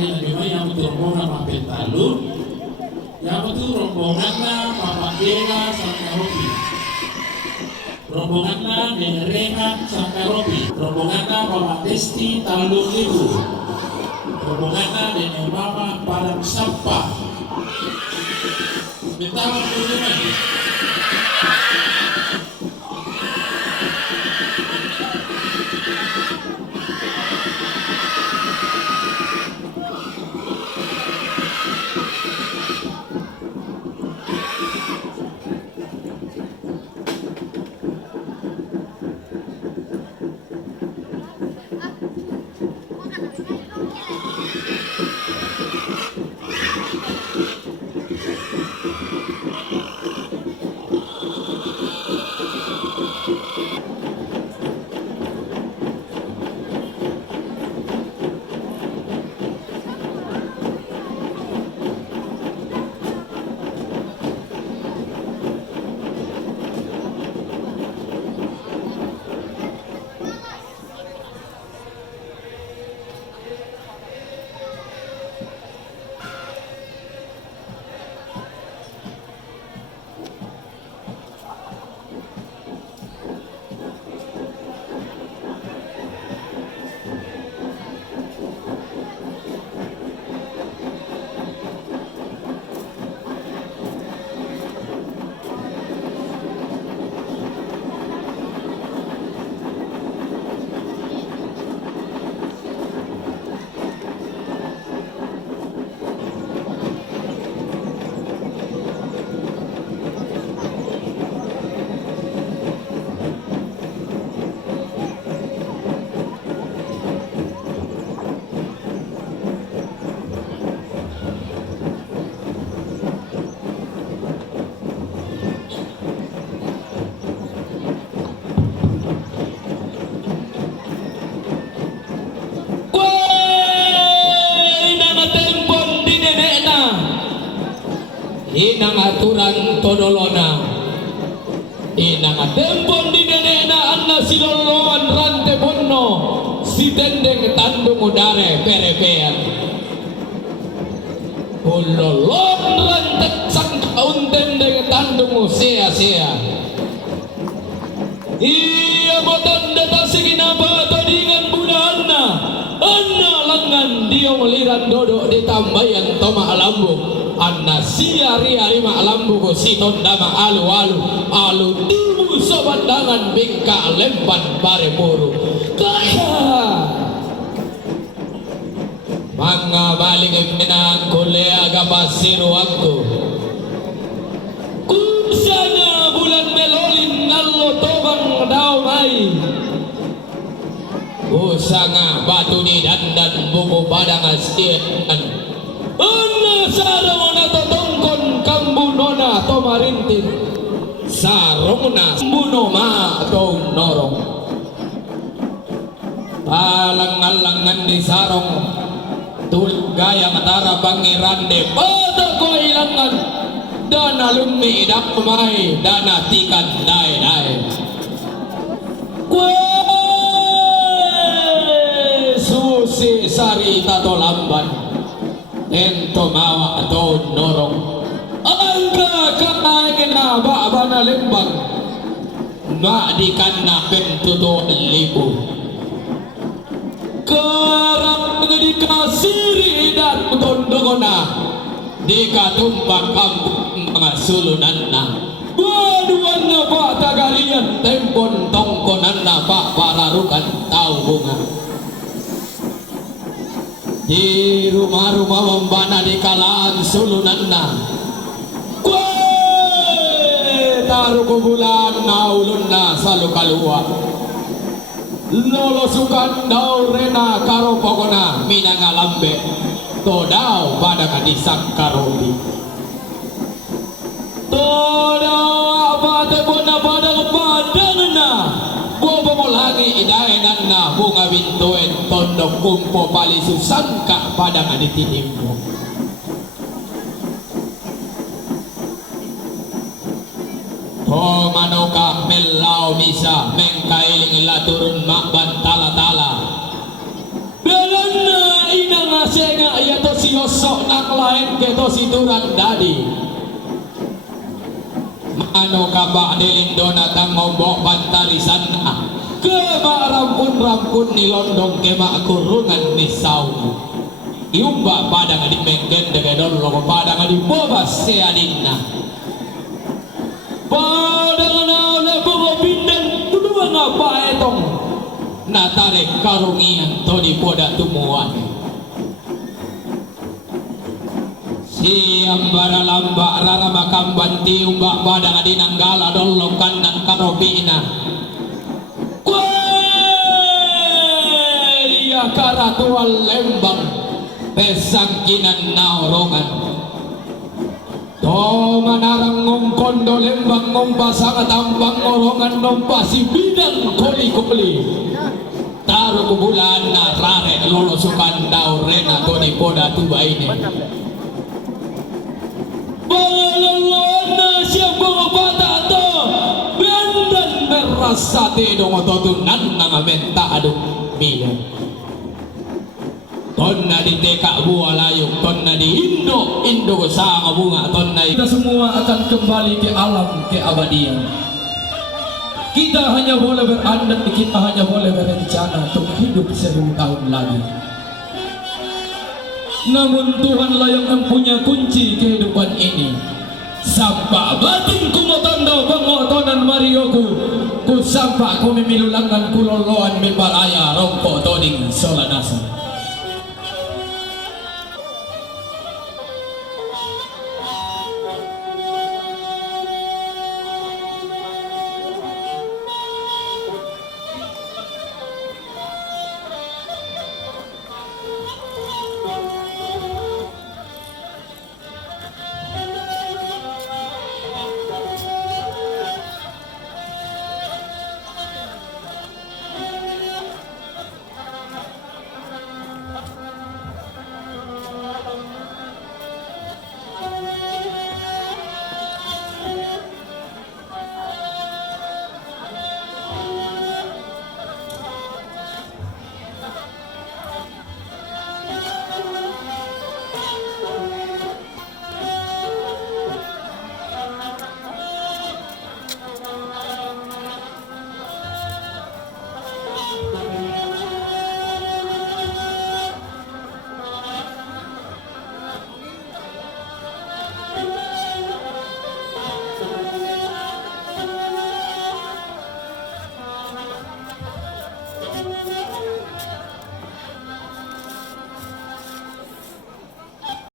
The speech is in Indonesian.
lain memang yang rombongan mampir talu, yang itu rombongannya Bapak Dena sampai Robi, rombongannya Dena Rehat sampai Robi, rombongannya Bapak Desti Talung Ibu, rombongannya Dena Mama Padang Sampah. Minta waktu lagi. Inang aturan todolona, inang atempon di nenena anna siloloan rante bonno, si tendeng tandung udare perepean. Ulolon rante sang kaun tendeng tandung sea-sea. Iya botan data siginapa tadingan budana, anna langan dia meliran dodok di tambayan toma alambu. Anna siari arima alambu ko siton dama alu timu sobat dangan bingka lempan bare puru kaya manga balik menang kulea gapasiru waktu kusana bulan melolin nallo tobang daw mai usanga batu di dandan buku padang asian anna sarona totongkon kambu nona to marintin sarona buno ma to norong alang-alangan di sarong tul gaya matara pangeran de pada ko ilangan dana lummi idak mai dana tikan dai kue susi sari tato lamban ento mawa atau norong angka kanaik na ba na lembang ma di kanna pentuto libu karang di kasiri dan tondo na di katumpang kampung mga sulunan na baduan na ba tagalian tempon tongkonan na ba pararukan tau bunga di rumah-rumah membana di kalaan sulunanna kue taruh ke bulan naulunna salu kalua lolosukan daw rena karo pokona minanga lambe to daw pada kadisak karobi to daw abate bona pada badanna bobo molangi idainan na bunga bintoen tondok kumpo palisu sangka pada ngaditihimmu oh manoka melau bisa mengkailing laturun makban tala-tala belanna inang senga ia to si osok nak lain ke to si turang dadi. Mano kabak delindona tang ngobok pantarisan kema rampun ni londong kema kurungan ni saung. Iumba padang di menggen dege dollo padang di bobas seadinna. Padang na le bobo pindan kedua ngapa etong. Natarek karungian to di poda tumuan. Siam bara lamba rara makam banti umbak padang di nanggala dollo kandang karobina. Iya karatual lembang pesangkinan naurongan. To manarang ngong kondo lembang ngong pasang tambang ngorongan nompa si bidang koli taruh bulan na rare lolosukan daw rena to di poda tuba ini. Bangalolon na siya bata to bendan merasate dong ototunan nga benta aduk bilang. Tonna di teka buah layuk, tonna di Indo sama bunga, tonna kita semua akan kembali ke alam keabadian. Kita hanya boleh berandai, kita hanya boleh berencana untuk hidup 1000 tahun lagi. Namun Tuhanlah yang mempunyai kunci kehidupan ini. Sampai batin ku motondo pengotonan marioku, ku sampai ku memilulangan kuloloan mibalaya rongko toding solanasa.